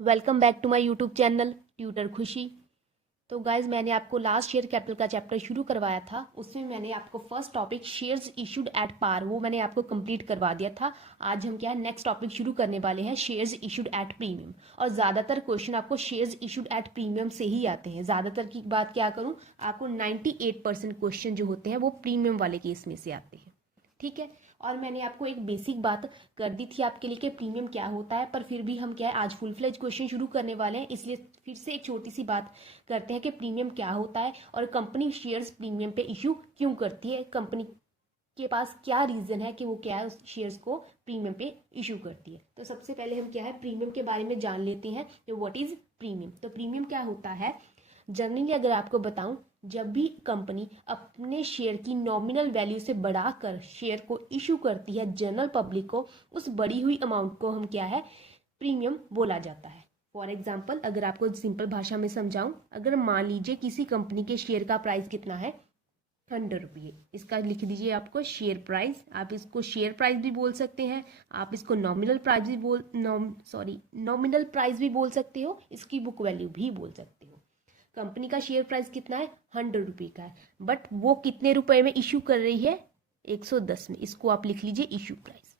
Welcome back to my YouTube channel tutor Khushi. तो guys मैंने आपको लास्ट शेयर कैपिटल का चैप्टर शुरू करवाया था। उसमें मैंने आपको first topic shares issued at par वो मैंने आपको कंप्लीट करवा दिया था। आज हम क्या है नेक्स्ट टॉपिक शुरू करने वाले हैं शेयर्स इशूड एट प्रीमियम। और ज़्यादातर क्वेश्चन आपको शेयर्स इशूड एट प्रीमियम से ही आते हैं। ज़्यादातर की बात क्या करूँ, आपको 98% क्वेश्चन जो होते हैं वो प्रीमियम वाले केस में से आते हैं। ठीक है। और मैंने आपको एक बेसिक बात कर दी थी आपके लिए कि प्रीमियम क्या होता है, पर फिर भी हम क्या है आज फुल फ्लेज क्वेश्चन शुरू करने वाले हैं, इसलिए फिर से एक छोटी सी बात करते हैं कि प्रीमियम क्या होता है और कंपनी शेयर्स प्रीमियम पे इशू क्यों करती है। कंपनी के पास क्या रीजन है कि वो क्या है उस शेयर्स को प्रीमियम पे इशू करती है। तो सबसे पहले हम क्या है प्रीमियम के बारे में जान लेते हैं कि व्हाट इज प्रीमियम। तो प्रीमियम क्या होता है, जनरली अगर आपको बताऊं, जब भी कंपनी अपने शेयर की नॉमिनल वैल्यू से बढ़ाकर शेयर को इशू करती है जनरल पब्लिक को, उस बढ़ी हुई अमाउंट को हम क्या है प्रीमियम बोला जाता है। फॉर एग्जाम्पल अगर आपको सिंपल भाषा में समझाऊं, अगर मान लीजिए किसी कंपनी के शेयर का प्राइस कितना है 100 रुपये, इसका लिख दीजिए आपको शेयर प्राइस। आप इसको शेयर प्राइस भी बोल सकते हैं, आप इसको नॉमिनल प्राइस भी नॉमिनल प्राइस भी बोल सकते हो, इसकी बुक वैल्यू भी बोल सकते हो। कंपनी का शेयर प्राइस कितना है 100 रुपये का है, बट वो कितने रुपए में इशू कर रही है 110 में, इसको आप लिख लीजिए इशू प्राइस।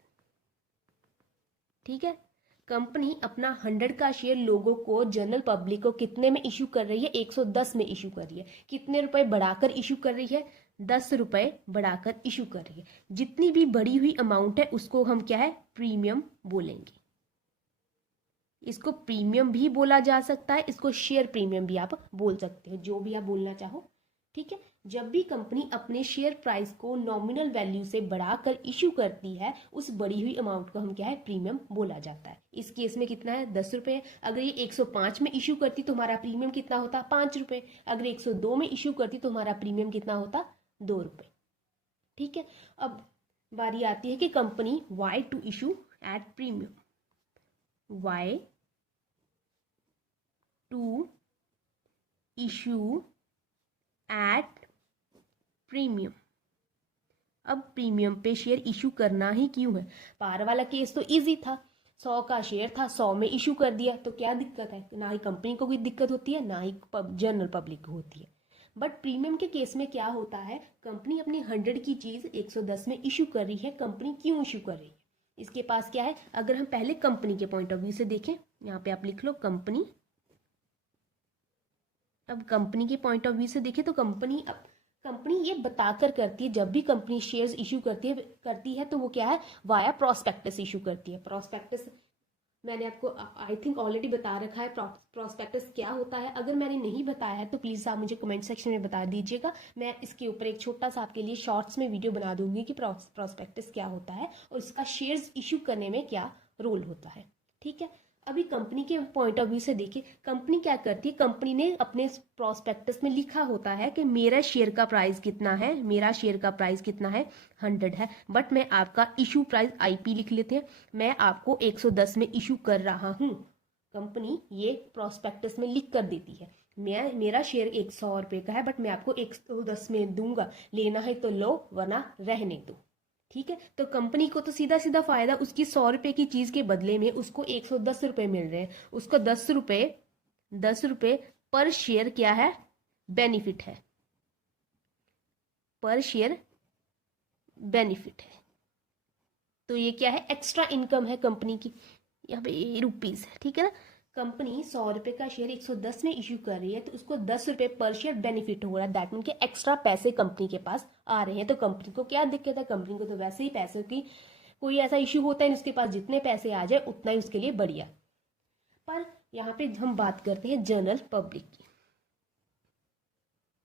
ठीक है। कंपनी अपना 100 का शेयर लोगों को जनरल पब्लिक को कितने में इशू कर रही है 110 में इशू कर रही है। कितने रुपए बढ़ाकर इशू कर रही है 10 रुपए बढ़ाकर इशू कर रही है। जितनी भी बढ़ी हुई अमाउंट है उसको हम क्या है प्रीमियम बोलेंगे। इसको प्रीमियम भी बोला जा सकता है, इसको शेयर प्रीमियम भी आप बोल सकते हो, जो भी आप बोलना चाहो। ठीक है। जब भी कंपनी अपने शेयर प्राइस को नॉमिनल वैल्यू से बढ़ाकर इशू करती है, उस बढ़ी हुई अमाउंट को हम क्या है प्रीमियम बोला जाता है। इस केस में कितना है 10 रुपए। अगर ये 105 में इशू करती तो हमारा प्रीमियम कितना होता 5 रुपए। अगर 102 में इशू करती तो हमारा प्रीमियम कितना होता 2 रुपए। ठीक है। अब बारी आती है कि company why to issue at premium, why to issue at premium. अब प्रीमियम पे शेयर इशू करना ही क्यों है। पार वाला केस तो इजी था, 100 का शेयर था 100 में इशू कर दिया, तो क्या दिक्कत है, ना ही कंपनी को कोई दिक्कत होती है ना ही जनरल पब्लिक को होती है। बट प्रीमियम के केस में क्या होता है, कंपनी अपनी 100 की चीज 110 में इशू कर रही है। कंपनी क्यों इशू कर रही है, इसके पास क्या है। अगर हम पहले कंपनी के पॉइंट ऑफ व्यू से देखें, यहाँ पे आप लिख लो कंपनी। अब कंपनी के पॉइंट ऑफ व्यू से देखें तो कंपनी ये बताकर करती है, जब भी कंपनी शेयर्स इशू करती है तो वो क्या है वाया प्रोस्पेक्टस इशू करती है। प्रोस्पेक्टस मैंने आपको आई थिंक ऑलरेडी बता रखा है प्रोस्पेक्टस क्या होता है। अगर मैंने नहीं बताया है तो प्लीज़ आप मुझे कमेंट सेक्शन में बता दीजिएगा। मैं इसके ऊपर एक छोटा सा आपके लिए शॉर्ट्स में वीडियो बना दूंगी कि प्रोस्पेक्टस क्या होता है और इसका शेयर्स इशू करने में क्या रोल होता है। ठीक है। अभी कंपनी के पॉइंट ऑफ व्यू से देखिए, कंपनी क्या करती है, कंपनी ने अपने प्रोस्पेक्टस में लिखा होता है कि मेरा शेयर का प्राइस कितना है, मेरा शेयर का प्राइस कितना है 100 है, बट मैं आपका इशू प्राइस आईपी लिख लेते हैं, मैं आपको 110 में इशू कर रहा हूँ। कंपनी ये प्रोस्पेक्टस में लिख कर देती है, मेरा शेयर 100 रुपये का है बट मैं आपको 110 में दूंगा, लेना है तो लो वरना रहने दो। ठीक है। तो कंपनी को तो सीधा सीधा फायदा, उसकी 100 रुपए की चीज के बदले में उसको 110 रुपए मिल रहे हैं, उसको 10 रुपए पर शेयर क्या है बेनिफिट है, पर शेयर बेनिफिट है। तो ये क्या है एक्स्ट्रा इनकम है कंपनी की, यहाँ पे रुपीज है। ठीक है ना। कंपनी 100 रुपए का शेयर 110 में इश्यू कर रही है तो उसको 10 रुपए पर शेयर बेनिफिट हो रहा है। दैट मीन के एक्स्ट्रा पैसे कंपनी के पास आ रहे हैं। तो कंपनी को क्या दिक्कत है, कंपनी को तो वैसे ही पैसों की कोई ऐसा इश्यू होता है उसके पास जितने पैसे आ जाए उतना ही उसके लिए बढ़िया। पर यहाँ पे हम बात करते हैं जनरल पब्लिक की।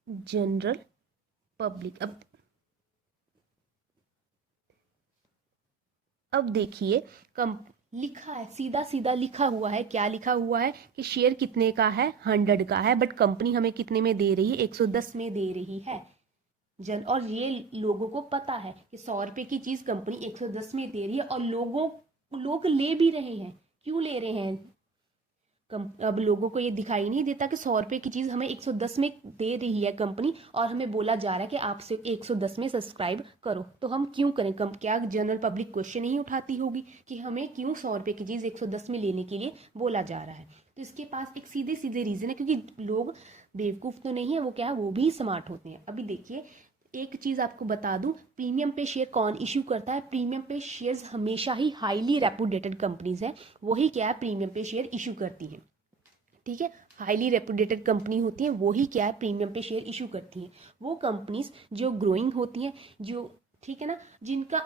जनरल पब्लिक अब देखिए लिखा है, सीधा सीधा लिखा हुआ है, क्या लिखा हुआ है कि शेयर कितने का है 100 का है, बट कंपनी हमें कितने में दे रही है 110 में दे रही है। और ये लोगों को पता है कि 100 रुपए की चीज कंपनी 110 में दे रही है और लोग ले भी रहे हैं। क्यों ले रहे हैं, अब लोगों को ये दिखाई नहीं देता कि 100 रुपए की चीज हमें 110 में दे रही है कंपनी, और हमें बोला जा रहा है कि आप सिर्फ 110 में सब्सक्राइब करो, तो हम क्यों करें? क्या जनरल पब्लिक क्वेश्चन नहीं उठाती होगी कि हमें क्यों 100 रुपए की चीज 110 में लेने के लिए बोला जा रहा है? तो इसके पास एक सीधे सीधे रीजन है, क्योंकि लोग बेवकूफ तो नहीं है, वो क्या है, वो भी स्मार्ट होते हैं। अभी देखिए, एक चीज आपको बता दूं, प्रीमियम पे शेयर कौन इश्यू करता है? प्रीमियम पे शेयर्स हमेशा ही हाईली रेपुटेटेड कंपनीज हैं, वही क्या है, प्रीमियम पे शेयर इशू करती हैं। ठीक है, हाईली रेपुटेटेड कंपनी होती हैं, वही क्या है, प्रीमियम पे शेयर इशू करती हैं। वो कंपनीज जो ग्रोइंग होती हैं, जो, ठीक है ना, जिनका,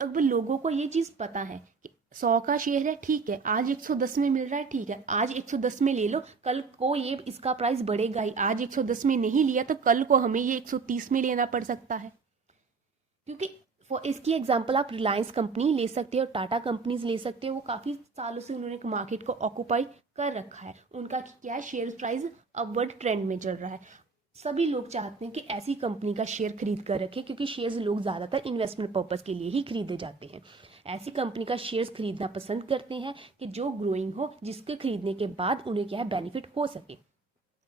अब लोगों को ये चीज पता है कि 100 का शेयर है, ठीक है, आज 110 में मिल रहा है, ठीक है, आज 110 में ले लो, कल को ये इसका प्राइस बढ़ेगा ही। आज 110 में नहीं लिया तो कल को हमें ये 130 में लेना पड़ सकता है। क्योंकि इसकी एग्जांपल आप रिलायंस कंपनी ले सकते हो, टाटा कंपनीज ले सकते हो, वो काफी सालों से उन्होंने मार्केट को ऑक्यूपाई कर रखा है। उनका क्या है, शेयर प्राइस अपवर्ड ट्रेंड में चल रहा है। सभी लोग चाहते हैं कि ऐसी कंपनी का शेयर खरीद कर रखें, क्योंकि शेयर्स लोग ज्यादातर इन्वेस्टमेंट पर्पज के लिए ही खरीदे जाते हैं। ऐसी कंपनी का शेयर्स खरीदना पसंद करते हैं कि जो ग्रोइंग हो, जिसके खरीदने के बाद उन्हें क्या है, बेनिफिट हो सके।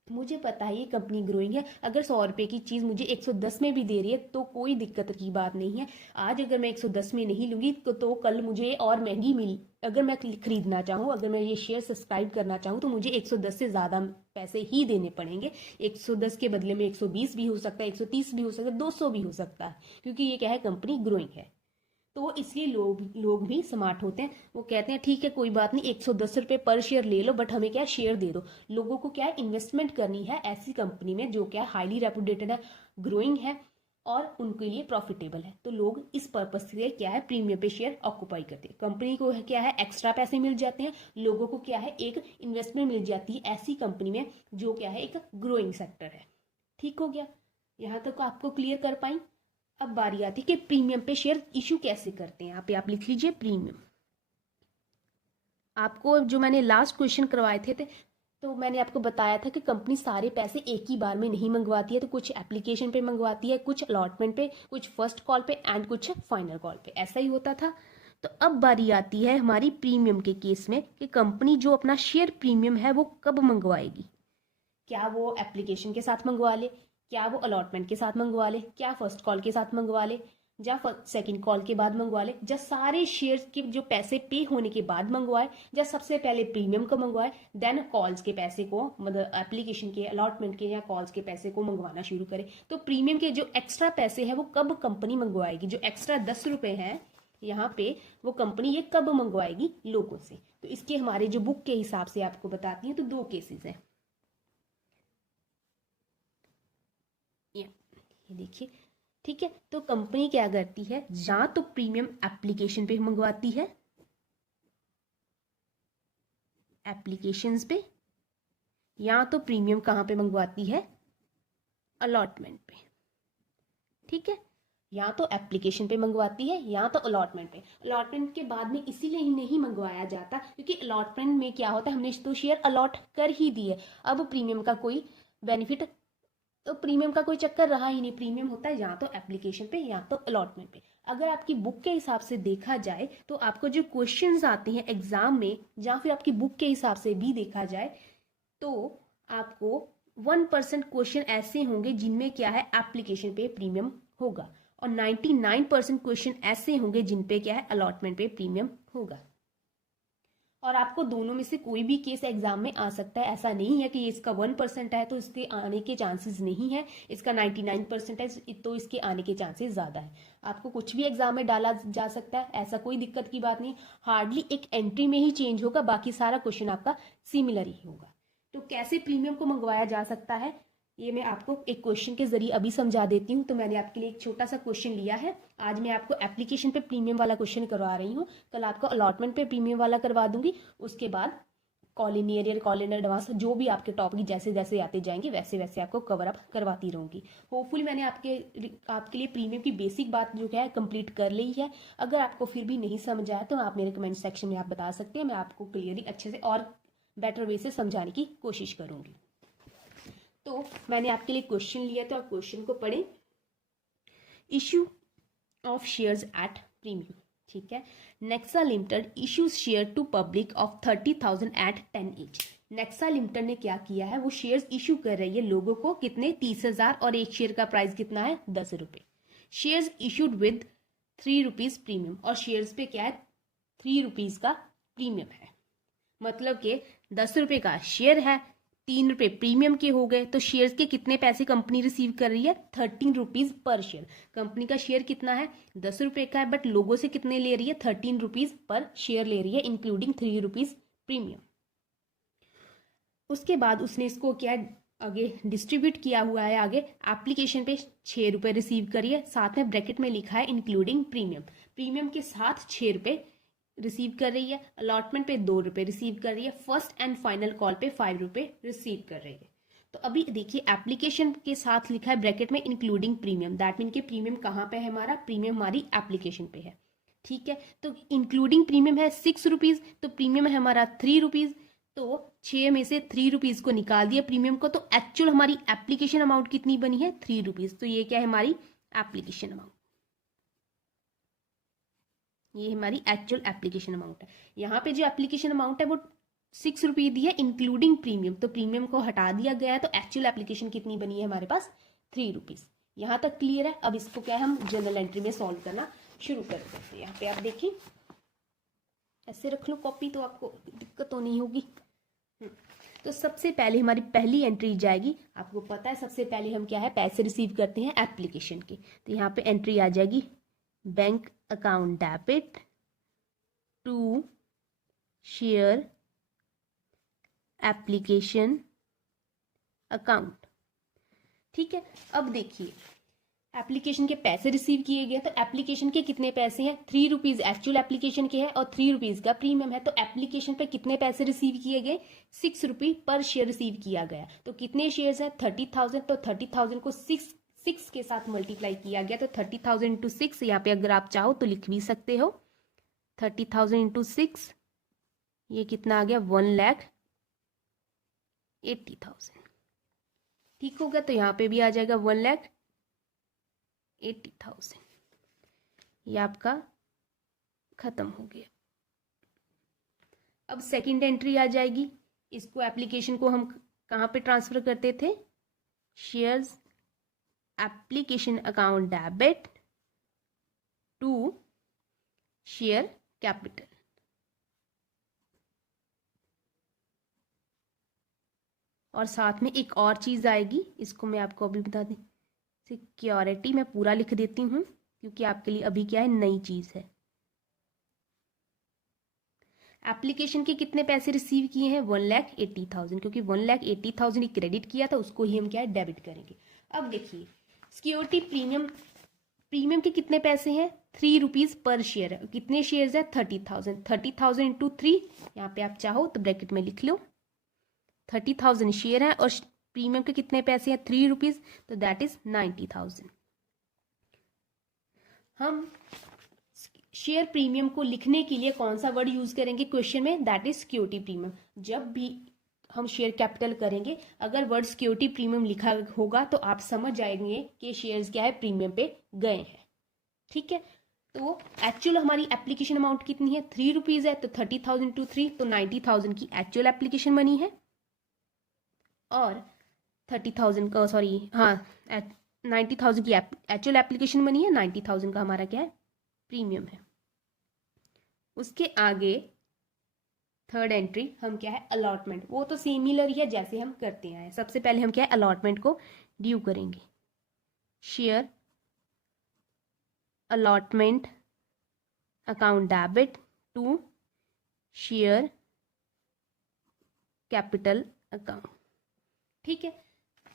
मुझे पता है ये कंपनी ग्रोइंग है, अगर 100 रुपए की चीज मुझे 110 में भी दे रही है तो कोई दिक्कत की बात नहीं है। आज अगर मैं 110 में नहीं लूंगी तो कल मुझे और महंगी मिल, अगर मैं खरीदना चाहूँ, अगर मैं ये शेयर सब्सक्राइब करना चाहूँ, तो मुझे 110 से ज्यादा पैसे ही देने पड़ेंगे। 110 के बदले में 120 भी हो सकता है, 130 भी हो सकता है, 200 भी हो सकता है, क्योंकि ये क्या है, कंपनी ग्रोइंग है। तो इसलिए लोग भी स्मार्ट होते हैं, वो कहते हैं ठीक है कोई बात नहीं, 110 रुपए पर शेयर ले लो, बट हमें क्या शेयर दे दो। लोगों को क्या है, इन्वेस्टमेंट करनी है ऐसी कंपनी में जो क्या हाईली रेपुटेटेड है, ग्रोइंग है और उनके लिए प्रॉफिटेबल है। तो लोग इस पर्पज से क्या है, प्रीमियम पे शेयर ऑक्यूपाई करते हैं। कंपनी को क्या है, एक्स्ट्रा पैसे मिल जाते हैं, लोगों को क्या है, एक इन्वेस्टमेंट मिल जाती है ऐसी कंपनी में जो क्या है, एक ग्रोइंग सेक्टर है। ठीक हो गया, यहाँ तक आपको क्लियर कर पाई। अब बारी आती है कि प्रीमियम पे शेयर इशू कैसे करते हैं। यहाँ पे आप लिख लीजिए प्रीमियम। आपको जो मैंने लास्ट क्वेश्चन करवाए थे तो मैंने आपको बताया था कि कंपनी सारे पैसे एक ही बार में नहीं मंगवाती है, तो कुछ एप्लीकेशन पे मंगवाती है, कुछ अलॉटमेंट पे, कुछ फर्स्ट कॉल पे एंड कुछ फाइनल कॉल पे, ऐसा ही होता था। तो अब बारी आती है हमारी प्रीमियम के केस में कि कंपनी जो अपना शेयर प्रीमियम है वो कब मंगवाएगी। क्या वो एप्लीकेशन के साथ मंगवा ले, क्या वो अलॉटमेंट के साथ मंगवा ले, क्या फर्स्ट कॉल के साथ मंगवा ले, या सेकंड कॉल के बाद मंगवा ले, या सारे शेयर्स के जो पैसे पे होने के बाद मंगवाए, या सबसे पहले प्रीमियम को मंगवाए, देन कॉल्स के पैसे को, मतलब एप्लीकेशन के, अलॉटमेंट के या कॉल्स के पैसे को मंगवाना शुरू करे। तो प्रीमियम के जो एक्स्ट्रा पैसे हैं वो कब कंपनी मंगवाएगी, जो एक्स्ट्रा 10 रुपए हैं यहाँ पे, वो कंपनी ये कब मंगवाएगी लोगों से। तो इसके हमारे जो बुक के हिसाब से आपको बताती है, तो 2 केसेस हैं। ये देखिए, ठीक है, तो कंपनी क्या करती है, या तो प्रीमियम एप्लीकेशन पे मंगवाती है, एप्लीकेशंस पे, या तो प्रीमियम कहाँ पे मंगवाती है, अलॉटमेंट पे। ठीक है, या तो एप्लीकेशन पे मंगवाती है या तो अलॉटमेंट पे। अलॉटमेंट के बाद में इसीलिए नहीं मंगवाया जाता क्योंकि अलॉटमेंट में क्या होता है, हमने तो शेयर अलॉट कर ही दिए, अब प्रीमियम का कोई बेनिफिट, तो प्रीमियम का कोई चक्कर रहा ही नहीं। प्रीमियम होता है या तो एप्लीकेशन पे या तो अलॉटमेंट पे। अगर आपकी बुक के हिसाब से देखा जाए तो आपको जो क्वेश्चंस आते हैं एग्जाम में, या फिर आपकी बुक के हिसाब से भी देखा जाए, तो आपको 1% क्वेश्चन ऐसे होंगे जिनमें क्या है, एप्लीकेशन पे प्रीमियम होगा, और 99% क्वेश्चन ऐसे होंगे जिन पे क्या है, अलॉटमेंट पे प्रीमियम होगा। और आपको दोनों में से कोई भी केस एग्जाम में आ सकता है, ऐसा नहीं है कि इसका 1% है तो इसके आने के चांसेस नहीं है, इसका 99% है तो इसके आने के चांसेस ज्यादा है। आपको कुछ भी एग्जाम में डाला जा सकता है, ऐसा कोई दिक्कत की बात नहीं। हार्डली एक एंट्री में ही चेंज होगा, बाकी सारा क्वेश्चन आपका सिमिलर ही होगा। तो कैसे प्रीमियम को मंगवाया जा सकता है, ये मैं आपको एक क्वेश्चन के जरिए अभी समझा देती हूँ। तो मैंने आपके लिए एक छोटा सा क्वेश्चन लिया है। आज मैं आपको एप्लीकेशन पे प्रीमियम वाला क्वेश्चन करवा रही हूँ, कल आपको अलॉटमेंट पे प्रीमियम वाला करवा दूंगी, उसके बाद call in year, call in advance, जो भी आपके टॉपिक जैसे जैसे आते जाएंगे वैसे वैसे आपको कवर अप करवाती रहूंगी। होपफुली मैंने आपके लिए प्रीमियम की बेसिक बात जो है कंप्लीट कर ली है। अगर आपको फिर भी नहीं समझ आया तो आप मेरे कमेंट सेक्शन में आप बता सकते हैं, मैं आपको क्लियरली अच्छे से और बेटर वे से समझाने की कोशिश करूंगी। तो मैंने आपके लिए क्वेश्चन लिया, तो आप क्वेश्चन को पढ़ें। Issue of shares at premium, ठीक है। Nexa limited issues share to public of 30,000 at 10 each। Nexa limited ने क्या किया है, वो शेयर्स इशू कर रही है लोगों को, कितने, 30,000, और एक शेयर का प्राइस कितना है, 10 रुपये। Shares issued with 3 rupees premium, और शेयर्स पे क्या है, 3 रुपीज का प्रीमियम है। मतलब कि 10 रुपये का शेयर है, 3 रुपये प्रीमियम के हो गए, तो शेयर्स के कितने पैसे कंपनी रिसीव कर रही है, 13 रुपीज पर शेयर। कंपनी का शेयर कितना है, 10 रुपये का है, बट लोगों से कितने ले रही है, 13 रुपीज पर शेयर ले रही है, इंक्लूडिंग 3 रुपीज प्रीमियम। उसके बाद उसने इसको क्या आगे डिस्ट्रीब्यूट किया हुआ है, आगे एप्लीकेशन पे 6 रुपये रिसीव करिए, साथ में ब्रैकेट में लिखा है इंक्लूडिंग प्रीमियम। प्रीमियम के साथ 6 रुपये रिसीव कर रही है, अलॉटमेंट पे 2 रुपये रिसीव कर रही है, फर्स्ट एंड फाइनल कॉल पे 5 रुपये रिसीव कर रही है। तो अभी देखिए एप्लीकेशन के साथ लिखा है ब्रैकेट में इंक्लूडिंग प्रीमियम, दैट मीन के प्रीमियम कहाँ पे है हमारा, प्रीमियम हमारी एप्लीकेशन पे है। ठीक है, तो इंक्लूडिंग प्रीमियम है 6 रुपीज, तो प्रीमियम है हमारा 3 रुपीज, तो 6 में से 3 रुपीज को निकाल दिया प्रीमियम को, तो एक्चुअल हमारी एप्लीकेशन अमाउंट कितनी बनी है, 3 रुपीज। तो ये क्या है हमारी एप्लीकेशन अमाउंट, ये हमारी एक्चुअल एप्लीकेशन अमाउंट है। यहाँ पे जो एप्लीकेशन अमाउंट है वो 6 रुपये दी है इंक्लूडिंग प्रीमियम, तो प्रीमियम को हटा दिया गया है, तो एक्चुअल एप्लीकेशन कितनी बनी है हमारे पास, 3 रुपीज। यहाँ तक क्लियर है। अब इसको क्या है, हम जनरल एंट्री में सॉल्व करना शुरू कर देते हैं। यहाँ पे आप देखिए, ऐसे रख लो कॉपी तो आपको दिक्कत तो नहीं होगी। तो सबसे पहले हमारी पहली एंट्री जाएगी, आपको पता है सबसे पहले हम क्या है, पैसे रिसीव करते हैं एप्लीकेशन के, तो यहाँ पे एंट्री आ जाएगी bank account debit to share application account. ठीक है, अब देखिए एप्लीकेशन के पैसे रिसीव किए गए, तो एप्लीकेशन के कितने पैसे हैं, 3 रुपीज एक्चुअल एप्लीकेशन के हैं और 3 रुपीज का प्रीमियम है, तो एप्लीकेशन पे कितने पैसे रिसीव किए गए, 6 रुपये पर शेयर रिसीव किया गया। तो कितने शेयर्स हैं, 30,000, तो 30,000 को 6 के साथ मल्टीप्लाई किया गया, तो 30,000 इंटू 6, यहाँ पे अगर आप चाहो तो लिख भी सकते हो, 30,000 इंटू 6, ये कितना आ गया, 1,80,000। ठीक हो गया, तो यहाँ पे भी आ जाएगा 1,80,000। ये आपका खत्म हो गया। अब सेकंड एंट्री आ जाएगी, इसको एप्लीकेशन को हम कहाँ पे ट्रांसफर करते थे, shares application account debit to share capital. और साथ में एक और चीज आएगी, इसको मैं आपको अभी बता दें, सिक्योरिटी मैं पूरा लिख देती हूँ क्योंकि आपके लिए अभी क्या है, नई चीज है। एप्लीकेशन के कितने पैसे रिसीव किए हैं, 1,80,000, क्योंकि 1,80,000 क्रेडिट किया था, उसको ही हम क्या है, डेबिट करेंगे। अब देखिए सिक्योरिटी प्रीमियम के कितने पैसे हैं, 3 रुपीज पर शेयर है, कितने शेयर्स है, 30,000, 30,000 इंटू 3, यहाँ पे आप चाहो तो ब्रैकेट में लिख लो, 30,000 शेयर है और प्रीमियम के कितने पैसे हैं, 3 रुपीज, तो दैट इज 90,000। हम शेयर प्रीमियम को लिखने के लिए कौन सा वर्ड यूज करेंगे क्वेश्चन में, दैट इज सिक्योरिटी प्रीमियम। जब भी हम शेयर कैपिटल करेंगे, अगर वर्ड सिक्योरिटी प्रीमियम लिखा होगा तो आप समझ जाएंगे कि शेयर्स क्या है, प्रीमियम पे गए हैं। ठीक है, तो एक्चुअल हमारी एप्लीकेशन अमाउंट कितनी है, 3 रुपीज है, तो 30,000 टू 3, तो 90,000 की एक्चुअल एप्लीकेशन बनी है, और 30,000 का, सॉरी हाँ 90,000 की एक्चुअल एप्लीकेशन बनी है, 90,000 का हमारा क्या है, प्रीमियम है। उसके आगे थर्ड एंट्री हम क्या है, अलॉटमेंट, वो तो सिमिलर ही है जैसे हम करते हैं। सबसे पहले हम क्या है, अलॉटमेंट को ड्यू करेंगे, share allotment account debit to share capital account. ठीक है,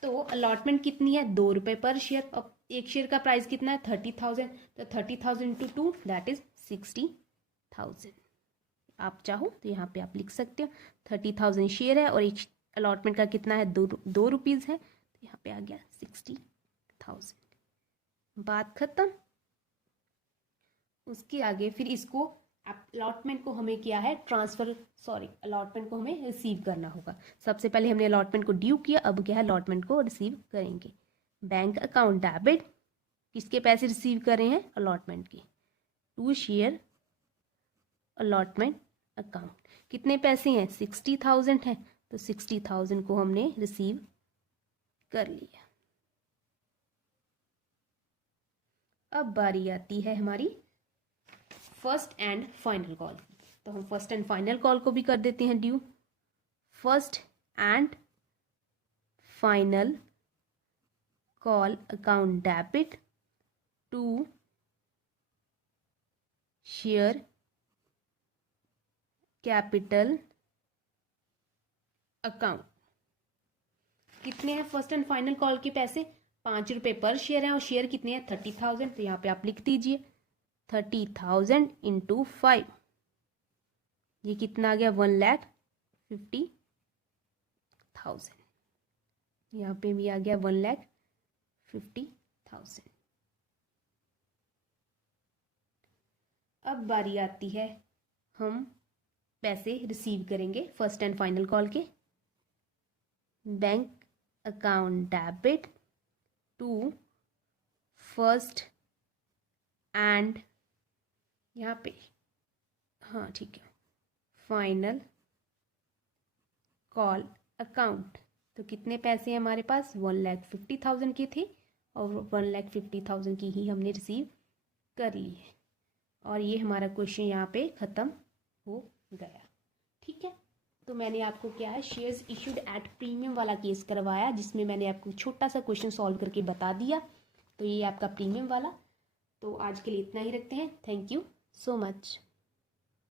तो अलॉटमेंट कितनी है, 2 रुपये पर शेयर, अब एक शेयर का प्राइस कितना है, 30,000, तो 30,000 इंटू 2 दैट इज 60,000। आप चाहो तो यहाँ पे आप लिख सकते हो, 30,000 शेयर है और एक अलॉटमेंट का कितना है, 2 रुपीज है, तो यहाँ पे आ गया 60,000। बात खत्म। उसके आगे फिर इसको अलॉटमेंट को हमें क्या है, अलॉटमेंट को हमें रिसीव करना होगा। सबसे पहले हमने अलॉटमेंट को ड्यू किया, अब क्या है, अलॉटमेंट को रिसीव करेंगे। बैंक अकाउंट डेबिट, किसके पैसे रिसीव कर रहे हैं, अलॉटमेंट के, टू शेयर अलॉटमेंट अकाउंट। कितने पैसे हैं? 60,000 हैं, तो 60,000 को हमने रिसीव कर लिया। अब बारी आती है हमारी फर्स्ट एंड फाइनल कॉल, तो हम फर्स्ट एंड फाइनल कॉल को भी कर देते हैं due. First and final call account debit to share capital account. कितने हैं फर्स्ट एंड फाइनल कॉल के पैसे? 5 रुपये पर शेयर हैं, और शेयर कितने हैं? 30,000। तो यहाँ पे आप लिख दीजिए 30,000 इंटू 5, ये कितना आ गया? 1,50,000। यहाँ पे भी आ गया 1,50,000। अब बारी आती है, हम पैसे रिसीव करेंगे फर्स्ट एंड फाइनल कॉल के। Bank account debit to first and, यहाँ पे हाँ ठीक है, फाइनल कॉल अकाउंट। तो कितने पैसे हैं हमारे पास? 1,50,000 के थे, और 1,50,000 की ही हमने रिसीव कर ली है। और ये हमारा क्वेश्चन यहाँ पे ख़त्म हो गया। ठीक है, तो मैंने आपको क्या है, शेयर्स इशूड एट प्रीमियम वाला केस करवाया, जिसमें मैंने आपको छोटा सा क्वेश्चन सॉल्व करके बता दिया। तो ये आपका प्रीमियम वाला। तो आज के लिए इतना ही रखते हैं। Thank you so much.